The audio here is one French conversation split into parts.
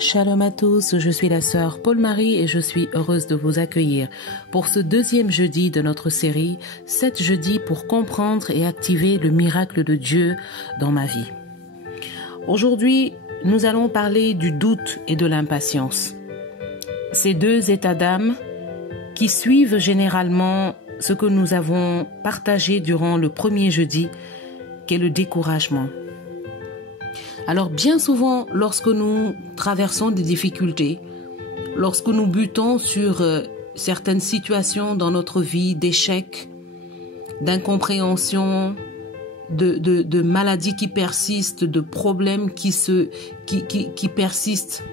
Shalom à tous, je suis la sœur Paul-Marie et je suis heureuse de vous accueillir pour ce deuxième jeudi de notre série 7 jeudis pour comprendre et activer le miracle de Dieu dans ma vie. Aujourd'hui, nous allons parler du doute et de l'impatience. Ces deux états d'âme qui suivent généralement ce que nous avons partagé durant le premier jeudi, qu'est le découragement. Alors bien souvent, lorsque nous traversons des difficultés, lorsque nous butons sur certaines situations dans notre vie, d'échecs, d'incompréhension, de maladies qui persistent, de problèmes qui persistent,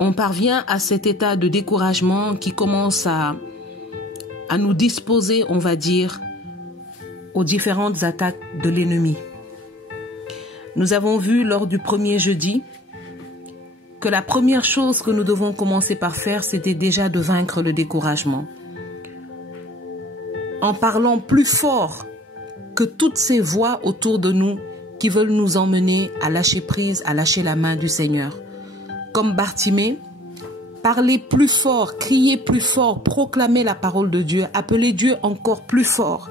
on parvient à cet état de découragement qui commence à nous disposer, on va dire, aux différentes attaques de l'ennemi. Nous avons vu lors du premier jeudi que la première chose que nous devons commencer par faire, c'était déjà de vaincre le découragement. En parlant plus fort que toutes ces voix autour de nous qui veulent nous emmener à lâcher prise, à lâcher la main du Seigneur. Comme Bartimée, parler plus fort, crier plus fort, proclamer la parole de Dieu, appeler Dieu encore plus fort.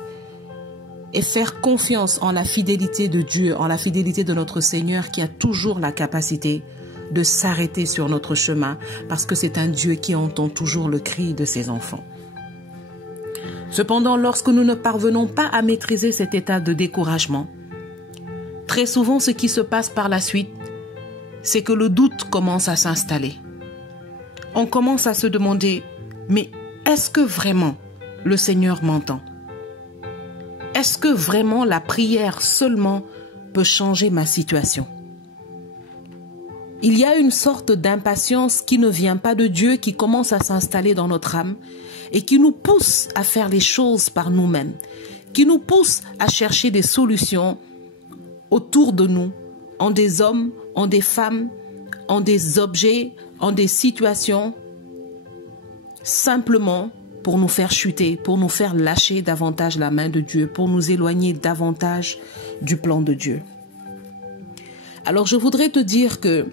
Et faire confiance en la fidélité de Dieu, en la fidélité de notre Seigneur qui a toujours la capacité de s'arrêter sur notre chemin parce que c'est un Dieu qui entend toujours le cri de ses enfants. Cependant, lorsque nous ne parvenons pas à maîtriser cet état de découragement, très souvent ce qui se passe par la suite, c'est que le doute commence à s'installer. On commence à se demander, mais est-ce que vraiment le Seigneur m'entend ? Est-ce que vraiment la prière seulement peut changer ma situation? Il y a une sorte d'impatience qui ne vient pas de Dieu, qui commence à s'installer dans notre âme et qui nous pousse à faire les choses par nous-mêmes, qui nous pousse à chercher des solutions autour de nous, en des hommes, en des femmes, en des objets, en des situations, simplement pour nous faire chuter, pour nous faire lâcher davantage la main de Dieu, pour nous éloigner davantage du plan de Dieu. Alors je voudrais te dire que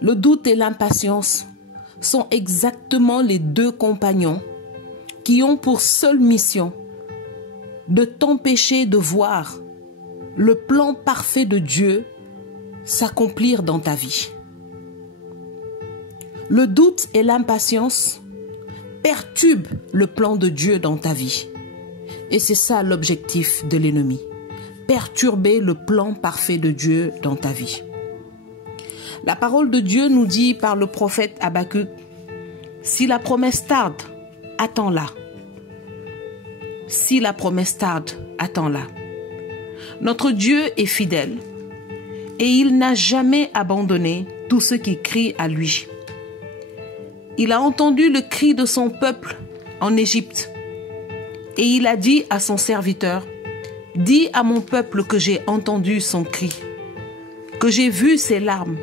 le doute et l'impatience sont exactement les deux compagnons qui ont pour seule mission de t'empêcher de voir le plan parfait de Dieu s'accomplir dans ta vie. Le doute et l'impatience perturbe le plan de Dieu dans ta vie. Et c'est ça l'objectif de l'ennemi. Perturber le plan parfait de Dieu dans ta vie. La parole de Dieu nous dit par le prophète Habakkuk, si la promesse tarde, attends-la. Si la promesse tarde, attends-la. Notre Dieu est fidèle et il n'a jamais abandonné tous ceux qui crient à lui. Il a entendu le cri de son peuple en Égypte et il a dit à son serviteur, « Dis à mon peuple que j'ai entendu son cri, que j'ai vu ses larmes,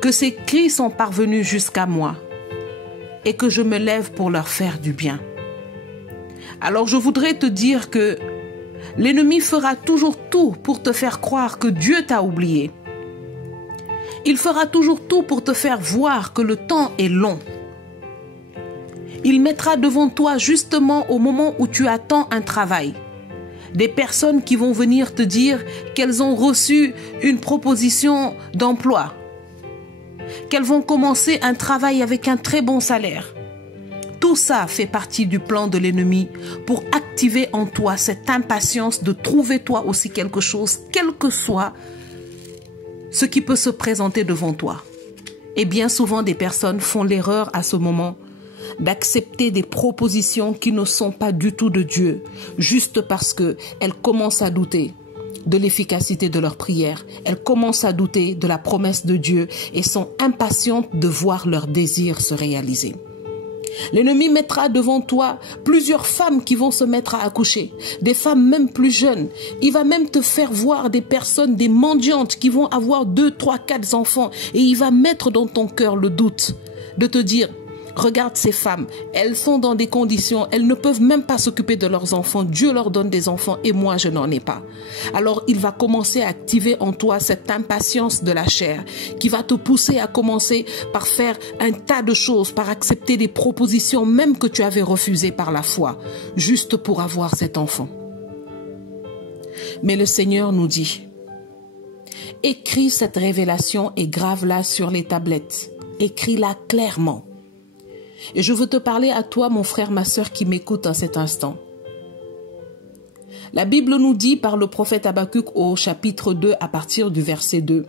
que ses cris sont parvenus jusqu'à moi et que je me lève pour leur faire du bien. » Alors je voudrais te dire que l'ennemi fera toujours tout pour te faire croire que Dieu t'a oublié. Il fera toujours tout pour te faire voir que le temps est long. Il mettra devant toi justement au moment où tu attends un travail, des personnes qui vont venir te dire qu'elles ont reçu une proposition d'emploi, qu'elles vont commencer un travail avec un très bon salaire. Tout ça fait partie du plan de l'ennemi pour activer en toi cette impatience de trouver toi aussi quelque chose, quel que soit ce qui peut se présenter devant toi. Et bien souvent, des personnes font l'erreur à ce moment d'accepter des propositions qui ne sont pas du tout de Dieu, juste parce qu'elles commencent à douter de l'efficacité de leur prière. Elles commencent à douter de la promesse de Dieu et sont impatientes de voir leurs désirs se réaliser. L'ennemi mettra devant toi plusieurs femmes qui vont se mettre à accoucher, des femmes même plus jeunes. Il va même te faire voir des personnes, des mendiantes qui vont avoir 2, 3, 4 enfants et il va mettre dans ton cœur le doute de te dire Regarde ces femmes, elles sont dans des conditions, elles ne peuvent même pas s'occuper de leurs enfants. Dieu leur donne des enfants et moi je n'en ai pas. Alors il va commencer à activer en toi cette impatience de la chair qui va te pousser à commencer par faire un tas de choses, par accepter des propositions même que tu avais refusées par la foi, juste pour avoir cet enfant. Mais le Seigneur nous dit, écris cette révélation et grave-la sur les tablettes. Écris-la clairement. Et je veux te parler à toi, mon frère, ma sœur, qui m'écoute en cet instant. La Bible nous dit par le prophète Habakkuk au chapitre 2, à partir du verset 2,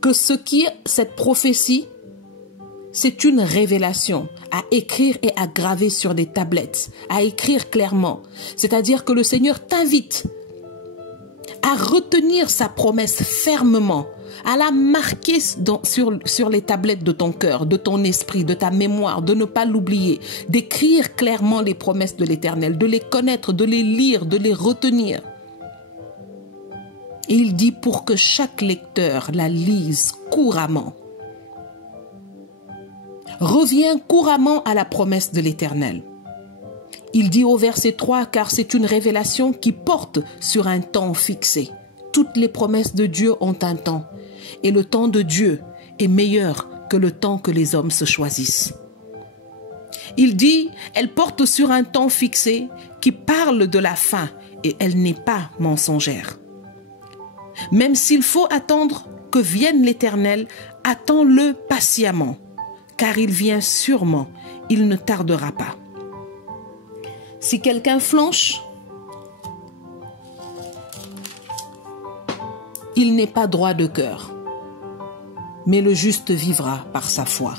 que cette prophétie, c'est une révélation à écrire et à graver sur des tablettes, à écrire clairement. C'est-à-dire que le Seigneur t'invite à retenir sa promesse fermement, à la marquer sur les tablettes de ton cœur, de ton esprit, de ta mémoire, de ne pas l'oublier, d'écrire clairement les promesses de l'Éternel, de les connaître, de les lire, de les retenir. Et il dit pour que chaque lecteur la lise couramment. Reviens couramment à la promesse de l'Éternel. Il dit au verset 3, car c'est une révélation qui porte sur un temps fixé. Toutes les promesses de Dieu ont un temps. Et le temps de Dieu est meilleur que le temps que les hommes se choisissent. Il dit, elle porte sur un temps fixé qui parle de la fin et elle n'est pas mensongère. Même s'il faut attendre que vienne l'Éternel, attends-le patiemment, car il vient sûrement, il ne tardera pas. Si quelqu'un flanche, il n'est pas droit de cœur, mais le juste vivra par sa foi.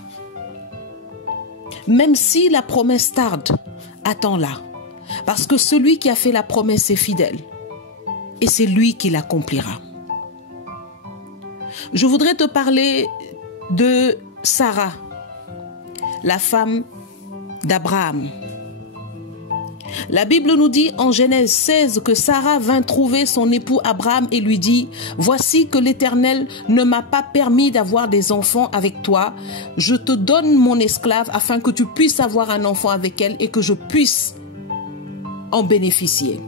Même si la promesse tarde, attends-la, parce que celui qui a fait la promesse est fidèle, et c'est lui qui l'accomplira. Je voudrais te parler de Sarah, la femme d'Abraham. La Bible nous dit en Genèse 16 que Sarah vint trouver son époux Abraham et lui dit « Voici que l'Éternel ne m'a pas permis d'avoir des enfants avec toi. Je te donne mon esclave afin que tu puisses avoir un enfant avec elle et que je puisse en bénéficier. »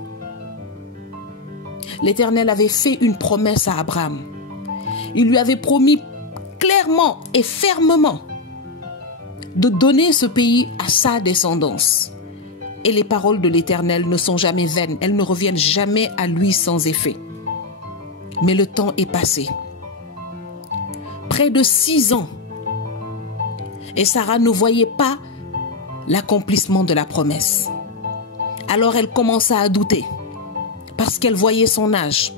L'Éternel avait fait une promesse à Abraham. Il lui avait promis clairement et fermement de donner ce pays à sa descendance. Et les paroles de l'Éternel ne sont jamais vaines, elles ne reviennent jamais à lui sans effet. Mais le temps est passé. Près de 6 ans. Et Sarah ne voyait pas l'accomplissement de la promesse. Alors elle commença à douter, parce qu'elle voyait son âge.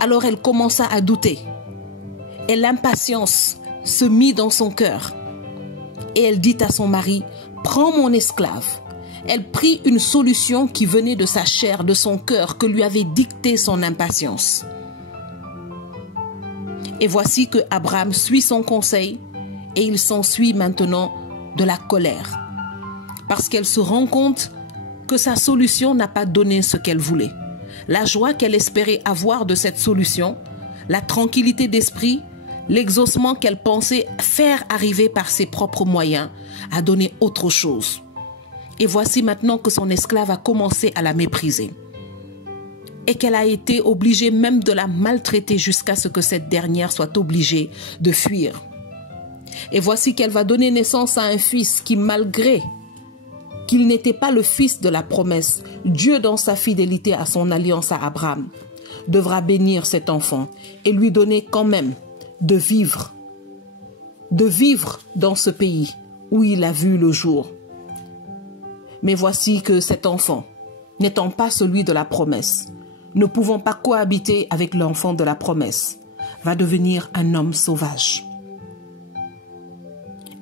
Alors elle commença à douter. Et l'impatience se mit dans son cœur. Et elle dit à son mari, « Prends mon esclave. » Elle prit une solution qui venait de sa chair, de son cœur, que lui avait dicté son impatience. Et voici que Abraham suit son conseil et il s'ensuit maintenant de la colère. Parce qu'elle se rend compte que sa solution n'a pas donné ce qu'elle voulait. La joie qu'elle espérait avoir de cette solution, la tranquillité d'esprit, l'exaucement qu'elle pensait faire arriver par ses propres moyens, a donné autre chose. Et voici maintenant que son esclave a commencé à la mépriser. Et qu'elle a été obligée même de la maltraiter jusqu'à ce que cette dernière soit obligée de fuir. Et voici qu'elle va donner naissance à un fils qui, malgré qu'il n'était pas le fils de la promesse, Dieu, dans sa fidélité à son alliance à Abraham, devra bénir cet enfant et lui donner quand même de vivre dans ce pays où il a vu le jour. Mais voici que cet enfant, n'étant pas celui de la promesse, ne pouvant pas cohabiter avec l'enfant de la promesse, va devenir un homme sauvage.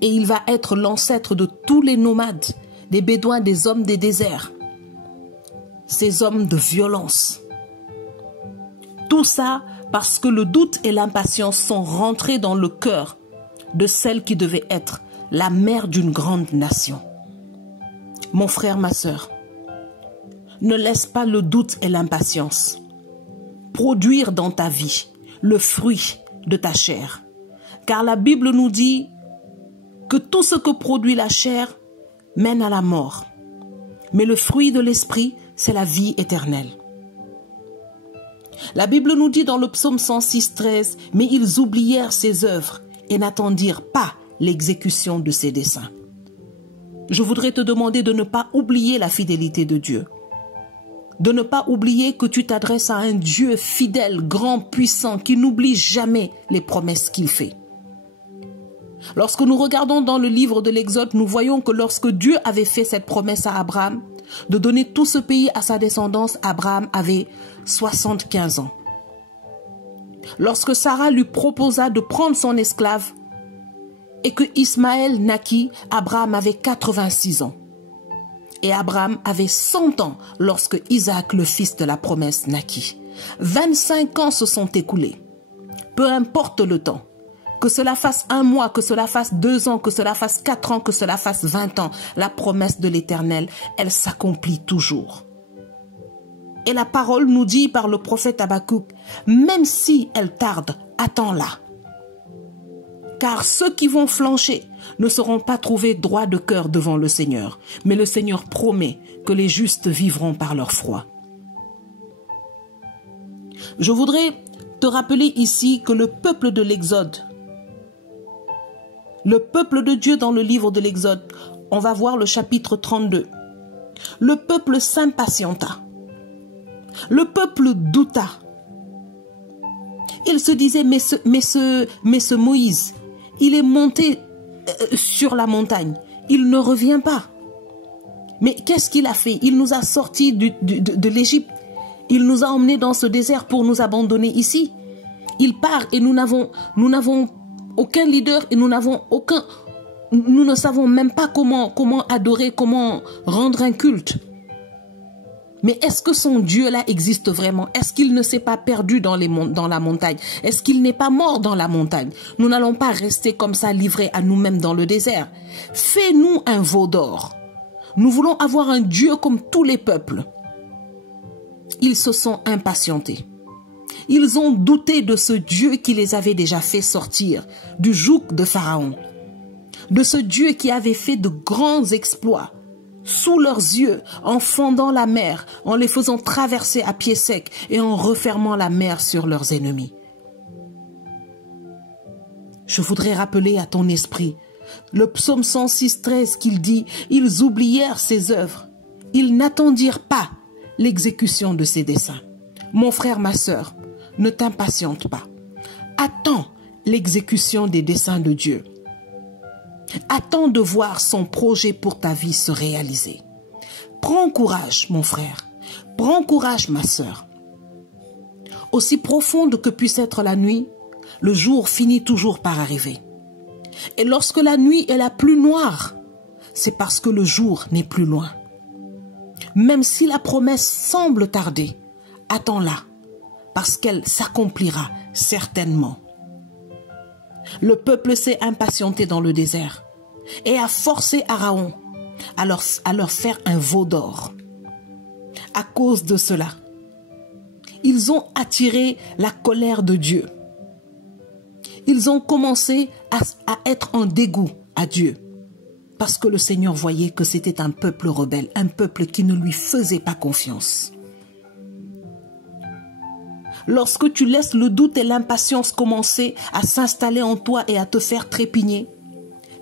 Et il va être l'ancêtre de tous les nomades, des bédouins, des hommes des déserts, ces hommes de violence. Tout ça parce que le doute et l'impatience sont rentrés dans le cœur de celle qui devait être la mère d'une grande nation. Mon frère, ma sœur, ne laisse pas le doute et l'impatience produire dans ta vie le fruit de ta chair. Car la Bible nous dit que tout ce que produit la chair mène à la mort. Mais le fruit de l'esprit, c'est la vie éternelle. La Bible nous dit dans le psaume 106, 13, « Mais ils oublièrent ses œuvres et n'attendirent pas l'exécution de ses desseins. » Je voudrais te demander de ne pas oublier la fidélité de Dieu. De ne pas oublier que tu t'adresses à un Dieu fidèle, grand, puissant, qui n'oublie jamais les promesses qu'il fait. Lorsque nous regardons dans le livre de l'Exode, nous voyons que lorsque Dieu avait fait cette promesse à Abraham, de donner tout ce pays à sa descendance, Abraham avait 75 ans. Lorsque Sarah lui proposa de prendre son esclave et que Ismaël naquit, Abraham avait 86 ans. Et Abraham avait 100 ans lorsque Isaac, le fils de la promesse, naquit. 25 ans se sont écoulés. Peu importe le temps. Que cela fasse 1 mois, que cela fasse 2 ans, que cela fasse 4 ans, que cela fasse 20 ans, la promesse de l'Éternel, elle s'accomplit toujours. Et la parole nous dit par le prophète Habakkuk, même si elle tarde, attends-la. Car ceux qui vont flancher ne seront pas trouvés droits de cœur devant le Seigneur, mais le Seigneur promet que les justes vivront par leur foi. Je voudrais te rappeler ici que le peuple de l'Exode, le peuple de Dieu dans le livre de l'Exode, on va voir le chapitre 32. Le peuple s'impatienta. Le peuple douta. Il se disait, mais ce Moïse, il est monté sur la montagne. Il ne revient pas. Mais qu'est-ce qu'il a fait? Il nous a sortis de l'Égypte. Il nous a emmenés dans ce désert pour nous abandonner ici. Il part et nous n'avons aucun leader et nous ne savons même pas comment adorer, comment rendre un culte. Mais est-ce que son Dieu-là existe vraiment? Est-ce qu'il ne s'est pas perdu dans la montagne? Est-ce qu'il n'est pas mort dans la montagne? Nous n'allons pas rester comme ça livrés à nous-mêmes dans le désert. Fais-nous un veau d'or. Nous voulons avoir un Dieu comme tous les peuples. Ils se sont impatientés. Ils ont douté de ce Dieu qui les avait déjà fait sortir du joug de Pharaon. De ce Dieu qui avait fait de grands exploits sous leurs yeux, en fendant la mer, en les faisant traverser à pied sec et en refermant la mer sur leurs ennemis. Je voudrais rappeler à ton esprit le psaume 106, 13 qu'il dit « Ils oublièrent ses œuvres, ils n'attendirent pas l'exécution de ses desseins. » Mon frère, ma sœur, ne t'impatiente pas. Attends l'exécution des desseins de Dieu. Attends de voir son projet pour ta vie se réaliser. Prends courage, mon frère. Prends courage, ma sœur. Aussi profonde que puisse être la nuit, le jour finit toujours par arriver. Et lorsque la nuit est la plus noire, c'est parce que le jour n'est plus loin. Même si la promesse semble tarder, attends-la, parce qu'elle s'accomplira certainement. Le peuple s'est impatienté dans le désert et a forcé Aaron à leur faire un veau d'or. À cause de cela, ils ont attiré la colère de Dieu. Ils ont commencé à être en dégoût à Dieu parce que le Seigneur voyait que c'était un peuple rebelle, un peuple qui ne lui faisait pas confiance. Lorsque tu laisses le doute et l'impatience commencer à s'installer en toi et à te faire trépigner,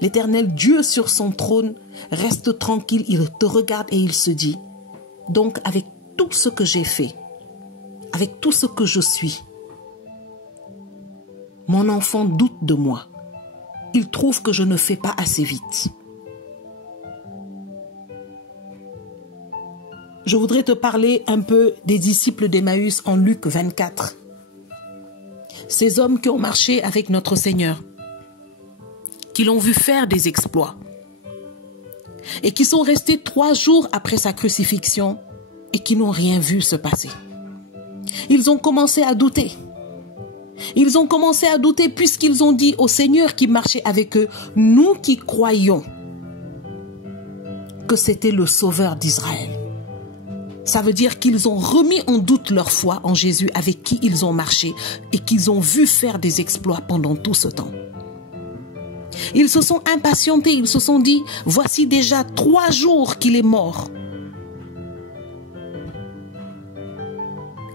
l'Éternel Dieu sur son trône reste tranquille, il te regarde et il se dit, donc avec tout ce que j'ai fait, avec tout ce que je suis, mon enfant doute de moi. Il trouve que je ne fais pas assez vite. Je voudrais te parler un peu des disciples d'Emmaüs en Luc 24. Ces hommes qui ont marché avec notre Seigneur, qui l'ont vu faire des exploits et qui sont restés 3 jours après sa crucifixion et qui n'ont rien vu se passer. Ils ont commencé à douter. Ils ont commencé à douter puisqu'ils ont dit au Seigneur qui marchait avec eux, nous qui croyons que c'était le Sauveur d'Israël. Ça veut dire qu'ils ont remis en doute leur foi en Jésus avec qui ils ont marché et qu'ils ont vu faire des exploits pendant tout ce temps. Ils se sont impatientés, ils se sont dit, voici déjà 3 jours qu'il est mort.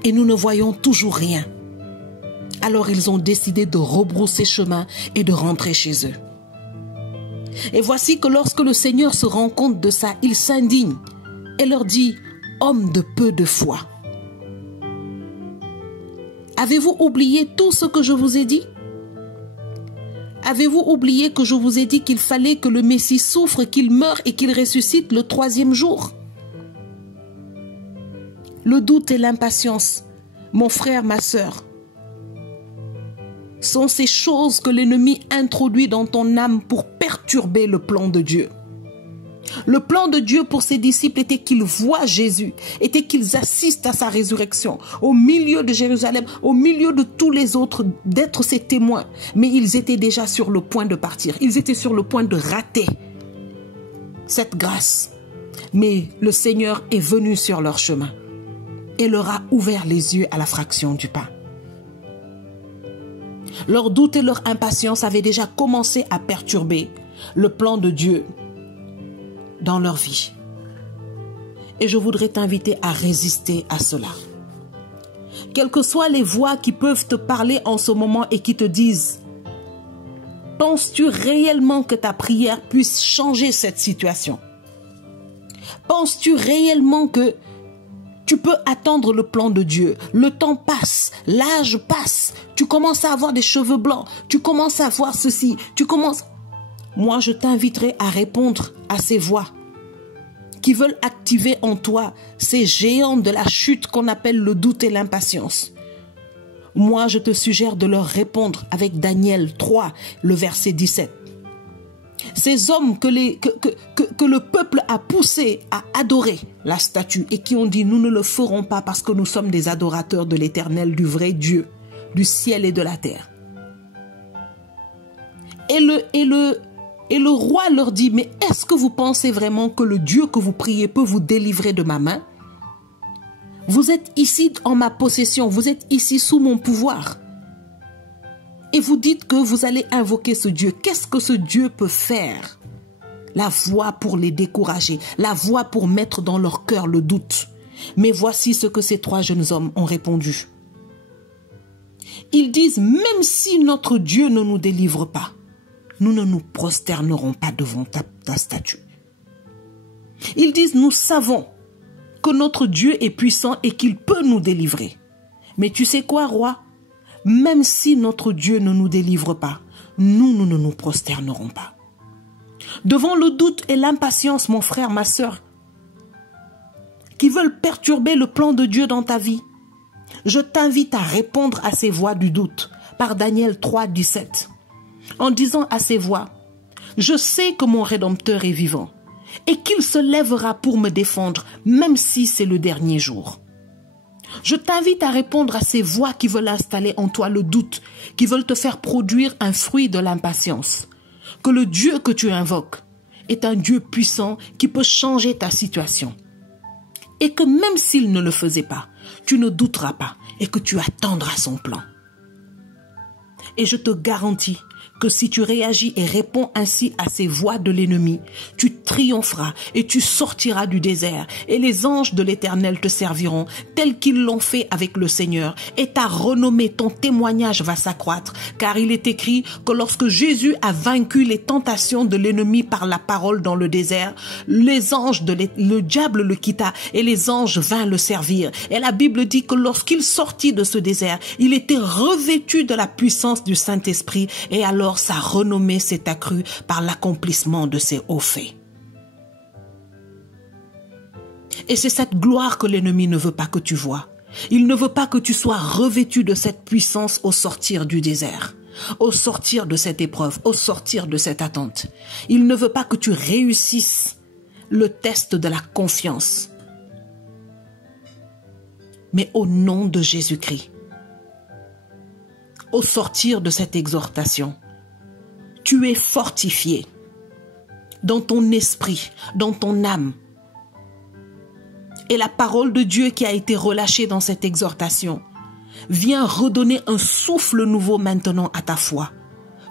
Et nous ne voyons toujours rien. Alors ils ont décidé de rebrousser chemin et de rentrer chez eux. Et voici que lorsque le Seigneur se rend compte de ça, il s'indigne et leur dit, hommes de peu de foi. Avez-vous oublié tout ce que je vous ai dit? Avez-vous oublié que je vous ai dit qu'il fallait que le Messie souffre, qu'il meure et qu'il ressuscite le 3e jour? Le doute et l'impatience, mon frère, ma sœur, sont ces choses que l'ennemi introduit dans ton âme pour perturber le plan de Dieu. Le plan de Dieu pour ses disciples était qu'ils voient Jésus, était qu'ils assistent à sa résurrection, au milieu de Jérusalem, au milieu de tous les autres, d'être ses témoins. Mais ils étaient déjà sur le point de partir, ils étaient sur le point de rater cette grâce. Mais le Seigneur est venu sur leur chemin et leur a ouvert les yeux à la fraction du pain. Leur doute et leur impatience avaient déjà commencé à perturber le plan de Dieu dans leur vie. Et je voudrais t'inviter à résister à cela. Quelles que soient les voix qui peuvent te parler en ce moment et qui te disent, penses-tu réellement que ta prière puisse changer cette situation? Penses-tu réellement que tu peux attendre le plan de Dieu? Le temps passe, l'âge passe, tu commences à avoir des cheveux blancs, tu commences à voir ceci, tu commences... Moi, je t'inviterai à répondre à ces voix qui veulent activer en toi ces géants de la chute qu'on appelle le doute et l'impatience. Moi, je te suggère de leur répondre avec Daniel 3, le verset 17. Ces hommes que le peuple a poussés à adorer la statue et qui ont dit, nous ne le ferons pas parce que nous sommes des adorateurs de l'Éternel, du vrai Dieu, du ciel et de la terre. Et le roi leur dit, mais est-ce que vous pensez vraiment que le Dieu que vous priez peut vous délivrer de ma main? Vous êtes ici en ma possession, vous êtes ici sous mon pouvoir. Et vous dites que vous allez invoquer ce Dieu. Qu'est-ce que ce Dieu peut faire? La voix pour les décourager, la voix pour mettre dans leur cœur le doute. Mais voici ce que ces 3 jeunes hommes ont répondu. Ils disent, même si notre Dieu ne nous délivre pas, nous ne nous prosternerons pas devant ta statue. Ils disent, nous savons que notre Dieu est puissant et qu'il peut nous délivrer. Mais tu sais quoi, roi? Même si notre Dieu ne nous délivre pas, nous ne nous prosternerons pas. Devant le doute et l'impatience, mon frère, ma sœur, qui veulent perturber le plan de Dieu dans ta vie, je t'invite à répondre à ces voix du doute par Daniel 3, 17. En disant à ces voix, je sais que mon Rédempteur est vivant et qu'il se lèvera pour me défendre, même si c'est le dernier jour. Je t'invite à répondre à ces voix qui veulent installer en toi le doute, qui veulent te faire produire un fruit de l'impatience. Que le Dieu que tu invoques est un Dieu puissant qui peut changer ta situation. Et que même s'il ne le faisait pas, tu ne douteras pas et que tu attendras son plan. Et je te garantis que si tu réagis et réponds ainsi à ces voix de l'ennemi, tu triompheras et tu sortiras du désert et les anges de l'Éternel te serviront tels qu'ils l'ont fait avec le Seigneur et ta renommée, ton témoignage va s'accroître car il est écrit que lorsque Jésus a vaincu les tentations de l'ennemi par la parole dans le désert, les anges le diable le quitta et les anges vinrent le servir. Et la Bible dit que lorsqu'il sortit de ce désert, il était revêtu de la puissance du Saint-Esprit et alors sa renommée s'est accrue par l'accomplissement de ses hauts faits. Et c'est cette gloire que l'ennemi ne veut pas que tu vois. Il ne veut pas que tu sois revêtu de cette puissance au sortir du désert, au sortir de cette épreuve, au sortir de cette attente. Il ne veut pas que tu réussisses le test de la confiance. Mais au nom de Jésus-Christ, au sortir de cette exhortation, tu es fortifié dans ton esprit, dans ton âme. Et la parole de Dieu qui a été relâchée dans cette exhortation vient redonner un souffle nouveau maintenant à ta foi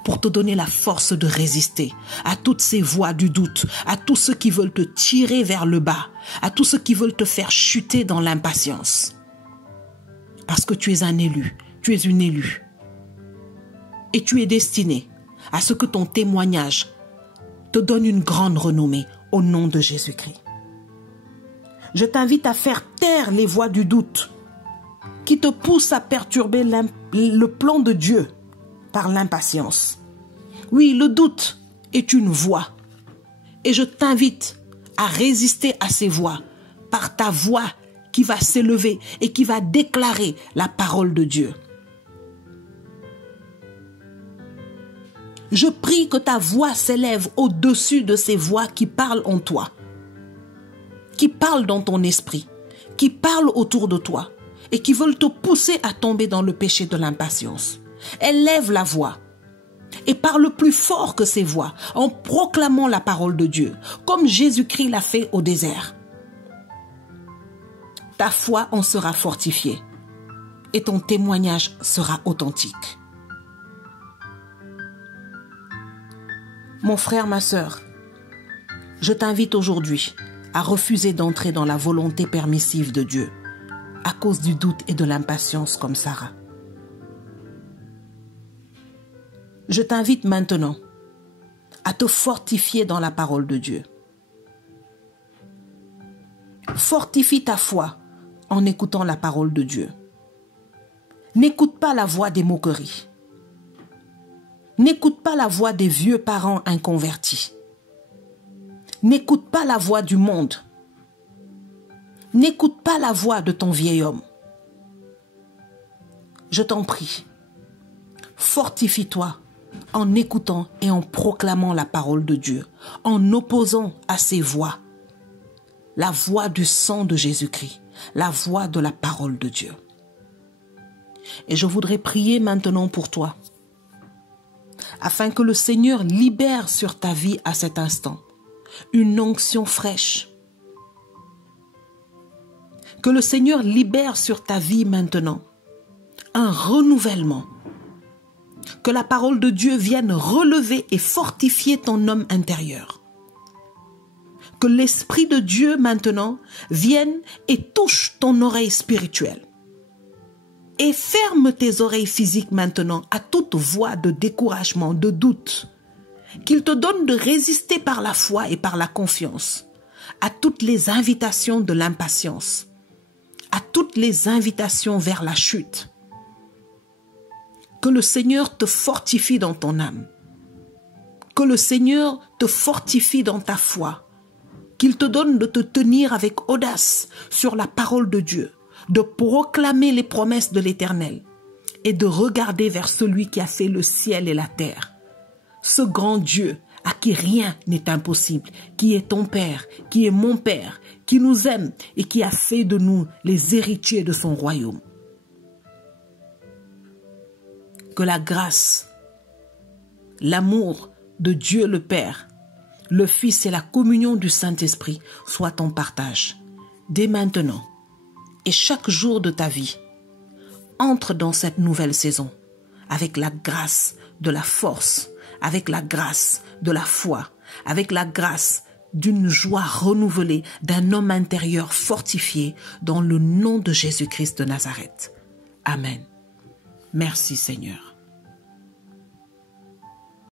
pour te donner la force de résister à toutes ces voix du doute, à tous ceux qui veulent te tirer vers le bas, à tous ceux qui veulent te faire chuter dans l'impatience. Parce que tu es un élu, tu es une élue. Et tu es destiné à ce que ton témoignage te donne une grande renommée au nom de Jésus-Christ. Je t'invite à faire taire les voix du doute qui te poussent à perturber le plan de Dieu par l'impatience. Oui, le doute est une voix. Et je t'invite à résister à ces voix par ta voix qui va s'élever et qui va déclarer la parole de Dieu. Je prie que ta voix s'élève au-dessus de ces voix qui parlent en toi, qui parlent dans ton esprit, qui parlent autour de toi et qui veulent te pousser à tomber dans le péché de l'impatience. Élève la voix et parle plus fort que ces voix en proclamant la parole de Dieu, comme Jésus-Christ l'a fait au désert. Ta foi en sera fortifiée et ton témoignage sera authentique. Mon frère, ma sœur, je t'invite aujourd'hui à refuser d'entrer dans la volonté permissive de Dieu à cause du doute et de l'impatience comme Sarah. Je t'invite maintenant à te fortifier dans la parole de Dieu. Fortifie ta foi en écoutant la parole de Dieu. N'écoute pas la voix des moqueries. N'écoute pas la voix des vieux parents inconvertis. N'écoute pas la voix du monde. N'écoute pas la voix de ton vieil homme. Je t'en prie, fortifie-toi en écoutant et en proclamant la parole de Dieu, en opposant à ces voix la voix du sang de Jésus-Christ, la voix de la parole de Dieu. Et je voudrais prier maintenant pour toi, afin que le Seigneur libère sur ta vie à cet instant une onction fraîche. Que le Seigneur libère sur ta vie maintenant un renouvellement. Que la parole de Dieu vienne relever et fortifier ton homme intérieur. Que l'Esprit de Dieu maintenant vienne et touche ton oreille spirituelle. Et ferme tes oreilles physiques maintenant à toute voix de découragement, de doute. Qu'il te donne de résister par la foi et par la confiance à toutes les invitations de l'impatience, à toutes les invitations vers la chute. Que le Seigneur te fortifie dans ton âme. Que le Seigneur te fortifie dans ta foi. Qu'il te donne de te tenir avec audace sur la parole de Dieu, de proclamer les promesses de l'Éternel et de regarder vers celui qui a fait le ciel et la terre. Ce grand Dieu à qui rien n'est impossible, qui est ton Père, qui est mon Père, qui nous aime et qui a fait de nous les héritiers de son royaume. Que la grâce, l'amour de Dieu le Père, le Fils et la communion du Saint-Esprit soient ton partage dès maintenant et chaque jour de ta vie. Entre dans cette nouvelle saison avec la grâce de la force, avec la grâce de la foi, avec la grâce d'une joie renouvelée, d'un homme intérieur fortifié dans le nom de Jésus-Christ de Nazareth. Amen. Merci Seigneur.